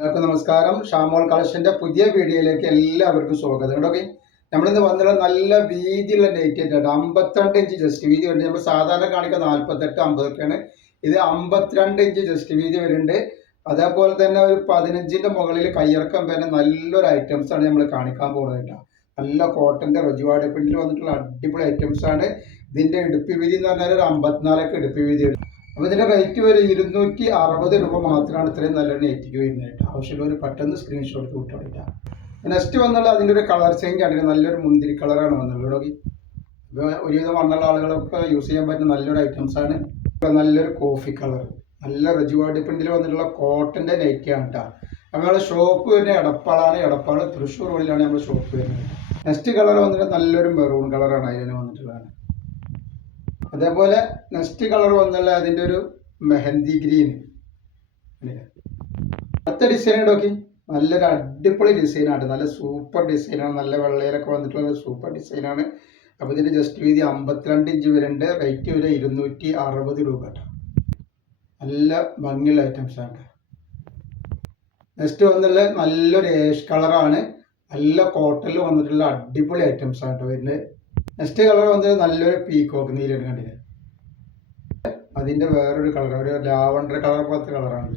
എല്ലാവർക്കും നമസ്കാരം. ഷാമോൾ കളക്ഷന്റെ പുതിയ വീഡിയോയിലേക്ക് എല്ലാവർക്കും സ്വാഗതം. ഓക്കെ, നമ്മളിന്ന് വന്നുള്ള നല്ല വീതിയുള്ള നെറ്റ് ആയിട്ടാണ്. 52 ഇഞ്ച് ജസ്റ്റ് വീതി വരുന്നുണ്ട്. നമ്മൾ സാധാരണ കാണിക്കുക 48, 50ഒക്കെയാണ്. ഇത് 52 ഇഞ്ച് ജസ്റ്റ് വീതി വരുന്നുണ്ട്. അതേപോലെ തന്നെ ഒരു 15ന്റെ മുകളിൽ കയ്യിറക്കം വരുന്ന നല്ലൊരു ഐറ്റംസ് ആണ് നമ്മൾ കാണിക്കാൻ പോകുന്നത് കേട്ടോ. നല്ല കോട്ടന്റെ റജുവാട് പ്രിന്റിൽ വന്നിട്ടുള്ള അടിപൊളി ഐറ്റംസ് ആണ്. ഇതിന്റെ ഇടുപ്പ് വീതി എന്ന് പറഞ്ഞാൽ ഒരു 54 ഇടുപ്പ് വീതി വരും. അപ്പോൾ ഇതിന്റെ റേറ്റ് വരെ 260 രൂപ മാത്രമാണ് ഇത്രയും നല്ല നെറ്റിക്ക് വരുന്നത്. ആവശ്യമുള്ളവർ പെട്ടെന്ന് സ്ക്രീൻഷോട്ട് വിട്ടോളിക്കാം. നെക്സ്റ്റ് വന്നുള്ള അതിൻ്റെ ഒരു കളർ ചേഞ്ച് ആണ്. നല്ലൊരു മുന്തിരി കളറാണ് വന്നുള്ളത്. ഇപ്പോൾ ഒരുവിധം വന്നുള്ള ആളുകളൊക്കെ യൂസ് ചെയ്യാൻ പറ്റുന്ന നല്ലൊരു ഐറ്റംസ് ആണ്. നല്ലൊരു കോഫി കളർ, നല്ല റജുവാടി പ്രിന്റിൽ വന്നിട്ടുള്ള കോട്ടന്റെ നെറ്റ് ആണ് കേട്ടോ. നമ്മുടെ ഷോപ്പ് വരുന്നത് എടപ്പാളാണ്. എടപ്പാൾ തൃശ്ശൂർ റോഡിലാണ് നമ്മുടെ ഷോപ്പ് വരുന്നത്. നെക്സ്റ്റ് കളർ വന്നിട്ട് നല്ലൊരു മെറൂൺ കളറാണ് അതിന് വന്നിട്ടുള്ളത്. അതേപോലെ നെക്സ്റ്റ് കളർ വന്നുള്ള അതിൻ്റെ ഒരു മെഹന്തി ഗ്രീൻ. അടുത്ത ഡിസൈൻ നോക്കി, നല്ലൊരു അടിപൊളി ഡിസൈനാണ്. നല്ല സൂപ്പർ ഡിസൈനാണ്. നല്ല വെള്ളയിലൊക്കെ വന്നിട്ടുള്ള സൂപ്പർ ഡിസൈനാണ്. അപ്പോൾ ഇതിൻ്റെ ജസ്റ്റ് വീതി 52 ഇഞ്ച് വരുന്നുണ്ട്. റേറ്റ് വരെ 260 രൂപ കേട്ടോ. നല്ല ഭംഗിയുള്ള ഐറ്റംസ് ആണ്. നെക്സ്റ്റ് വന്നുള്ള നല്ലൊരു ഏഷ് കളറാണ്. നല്ല കോട്ടണിൽ വന്നിട്ടുള്ള അടിപൊളി ഐറ്റംസ് ആണ് കേട്ടോ വരുന്നത്. നെക്സ്റ്റ് കളർ വന്നത് നല്ലൊരു പീക്കോക്ക് നീലാണ് കണ്ടില്ല. അതിൻ്റെ വേറൊരു കളർ, ഒരു ലാവണ്ടർ കളർ പോലത്തെ കളറാണ്.